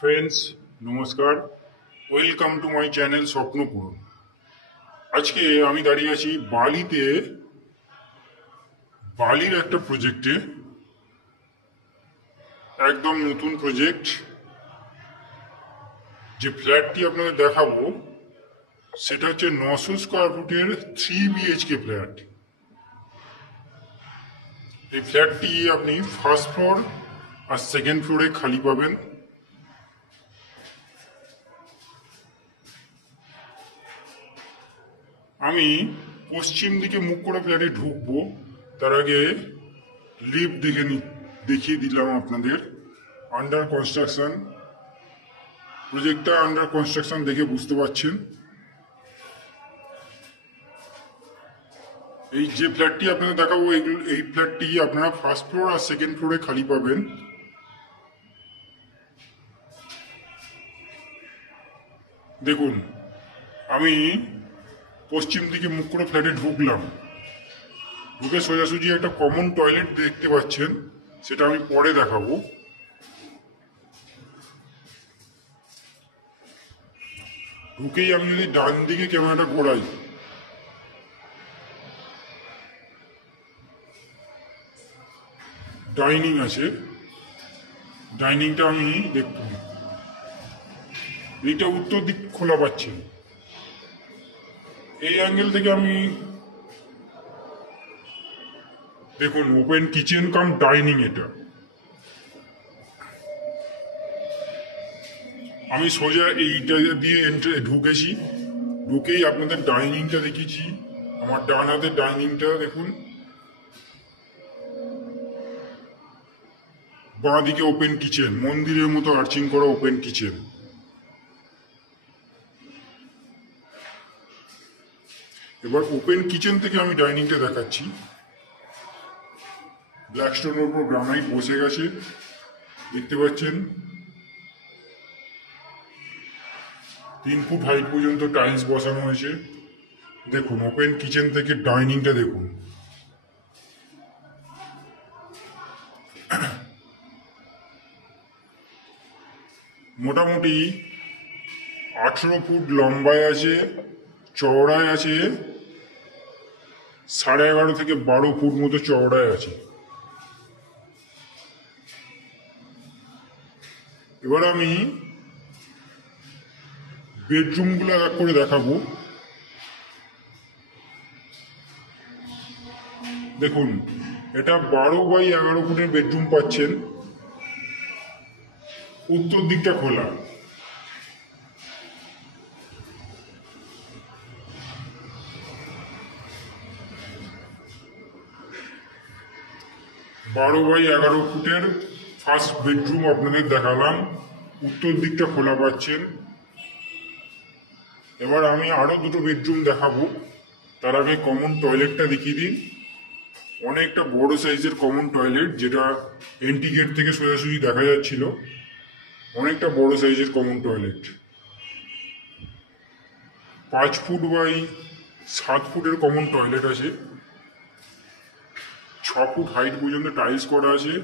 Friends, নমস্কার। Welcome to my channel Swapnapuran. আজকে আমি দাঁড়িয়ে আছি বালির একটা প্রজেক্টে, একদম নতুন প্রজেক্ট। যে ফ্ল্যাটটি আপনাদের দেখাবো সেটা হচ্ছে 900 স্কোয়ার ফুটের 3 BHK ফ্ল্যাট। এই ফ্ল্যাটটি আপনি ফার্স্ট ফ্লোর আর সেকেন্ড ফ্লোরে খালি পাবেন। আমি পশ্চিম দিকে মুখ করে ফ্ল্যাটে ঢুকবো, তার আগে লিফট দেখিয়ে দিলাম আপনাদের। আন্ডার কনস্ট্রাকশন, প্রজেক্টটা আন্ডার কনস্ট্রাকশন দেখে বুঝতে পারছেন। এই যে ফ্ল্যাটটি আপনাদের দেখাবো, এই ফ্ল্যাটটি আপনারা ফার্স্ট ফ্লোর আর সেকেন্ড ফ্লোরে খালি পাবেন। দেখুন, আমি পশ্চিম দিকে মুখ করে ফ্ল্যাটে ঢুকলাম, ঢুকে সোজাসুজি একটা কমন টয়লেট দেখতে পাচ্ছেন, সেটা আমি পরে দেখাবো। ঢুকেই আমি যদি ডান দিকে ক্যামেরাটা ঘোরাই, ডাইনিং আছে। ডাইনিংটা আমি দেখতে, এইটা উত্তর দিক খোলা পাচ্ছি। এই অ্যাঙ্গেল থেকে আমি দেখুন ওপেন কিচেন কাম ডাইনিং। এটা আমি সোজা এইটা দিয়ে ঢুকেছি, ঢুকেই আপনাদের ডাইনিংটা দেখেছি। আমার ডান হাতের ডাইনিংটা দেখুন, বাঁ দিকে ওপেন কিচেন, মন্দিরের মতো আর্চিং করা ওপেন কিচেন। এবার ওপেন কিচেন থেকে আমি ডাইনিংটা দেখাচ্ছি। ব্ল্যাক স্টোনের উপর গ্রানাইট বসে গেছে, দেখতে পাচ্ছেন। 3 ফুট হাইট পর্যন্ত টাইলস বসানো হয়েছে। দেখুন ওপেন কিচেন থেকে ডাইনিংটা দেখুন। মোটামুটি 18 ফুট লম্বায় আছে, চওড়ায় আছে 11.5 থেকে 12 ফুট মতো চওড়ায় আছে। এবার আমি বেডরুমগুলো এক করে দেখাবো। দেখুন, এটা 12x11 ফুটের বেডরুম পাচ্ছেন, উত্তর দিকটা খোলা। বারো বাই 11 ফুটের ফার্স্ট বেডরুম আপনাদের দেখালাম, উত্তর দিকটা খোলা পাচ্ছেন। এবার আমি আরো দুটো বেডরুম দেখাবো, তার আগে কমন টয়লেটটা দেখিয়ে দিন। অনেকটা বড় সাইজের কমন টয়লেট, যেটা এন্ট্রি গেট থেকে সোজাসুজি দেখা যাচ্ছিল। অনেকটা বড় সাইজের কমন টয়লেট, 5 ফুট বাই 7 ফুটের কমন টয়লেট আছে। 6 ফুট হাইট পর্যন্ত টাইলস করা আছে।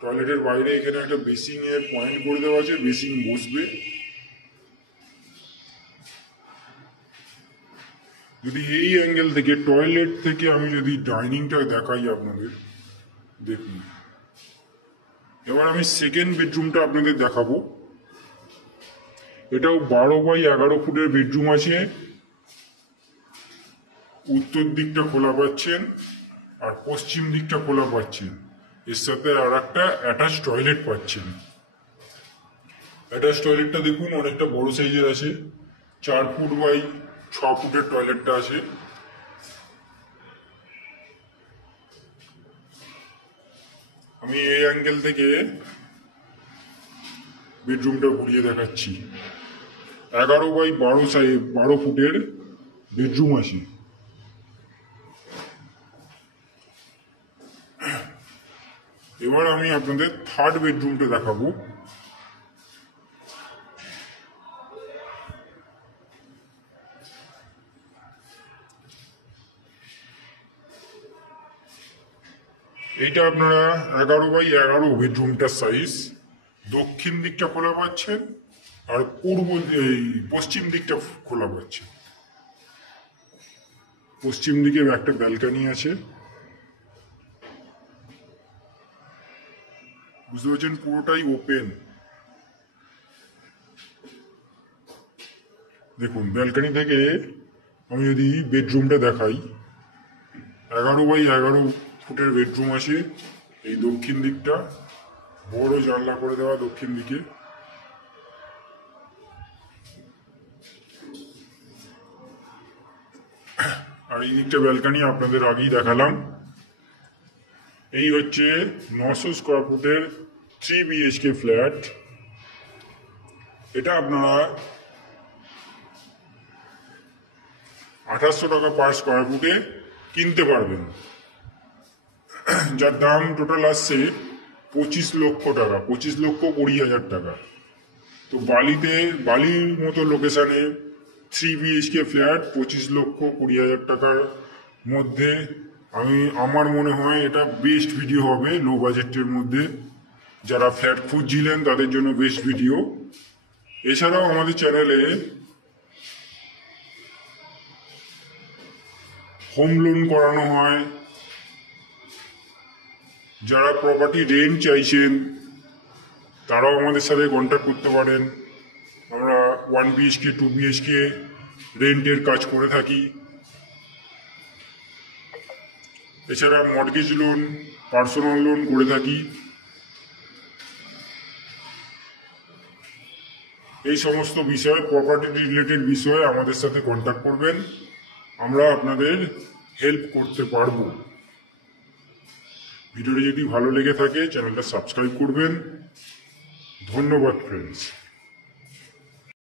টয়লেটের বাইরে এখানে একটা বেসিং এর পয়েন্ট করে দেওয়া আছে, বেসিং বসবে। যদি এই অ্যাঙ্গেল থেকে, টয়লেট থেকে আমি যদি ডাইনিংটা দেখাই আপনাদের, দেখুন। এবার আমি সেকেন্ড বেডরুমটা আপনাদের দেখাবো। এটাও 12x11 ফুটের বেডরুম আছে, উত্তর দিকটা খোলা পাচ্ছেন আর পশ্চিম দিকটা খোলা পাচ্ছেন। এর সাথে আর একটা অ্যাটাচ টয়লেট পাচ্ছেন। অ্যাটাচ টয়লেটটা দেখুন অনেকটা বড় সাইজের আছে, 4 ফুট বাই 6 ফুটের টয়লেটটা আছে। আমি এই অ্যাঙ্গেল থেকে বেডরুমটা ঘুরিয়ে দেখাচ্ছি। 11x12 ফুটের বেডরুম আছে। এবার আমি আপনাদের থার্ড বেডরুমটা দেখাবো। এইটা আপনারা 11x11 বেডরুমটার সাইজ দক্ষিণ দিকটা খোলা পাচ্ছেন আর পূর্ব এই পশ্চিম দিকটা খোলা পাচ্ছেন। পশ্চিম দিকে একটা ব্যালকনি আছে, বুঝতে পারছেন, পুরোটাই ওপেন। দেখুন ব্যালকনি থেকে আমি যদি বেডরুমটা দেখাই, 11x11 ফুটের বেডরুম আছে। এই দক্ষিণ দিকটা বড় জানলা করে দেওয়া দক্ষিণ দিকে। আর এই দিকটা ব্যালকনি আপনাদের আগেই দেখালাম। এই হচ্ছে 900 স্কোয়ার ফুটের 3 BHK ফ্ল্যাট। এটা আপনারা 2800 টাকা পার স্কোয়ার ফুটে কিনতে পারবেন, যার দাম টোটাল আসছে 25 লক্ষ টাকা, 25,20,000 টাকা। তো বালির মতো লোকেশনে 3 BHK ফ্ল্যাট 25,20,000 টাকার মধ্যে আমার মনে হয় এটা বেস্ট ভিডিও হবে লো বাজেটের মধ্যে। যারা ফ্ল্যাট খুঁজছিলেন তাদের জন্য বেস্ট ভিডিও। এছাড়াও আমাদের চ্যানেলে হোম লোন করানো হয়। যারা প্রপার্টি রেন্ট চাইছেন তারাও আমাদের সাথে কন্ট্যাক্ট করতে পারেন। আমরা 1 BHK 2 BHK রেন্টের কাজ করে থাকি। এছাড়া মর্টগেজ লোন, পার্সোনাল লোন করে থাকি। এই সমস্ত বিষয়, প্রপার্টি রিলেটেড বিষয়ে আমাদের সাথে কন্ট্যাক্ট করবেন, আমরা আপনাদের হেল্প করতে পারবো। ভিডিওটি যদি ভালো লেগে থাকে চ্যানেলটা সাবস্ক্রাইব করবেন। ধন্যবাদ ফ্রেন্ডস।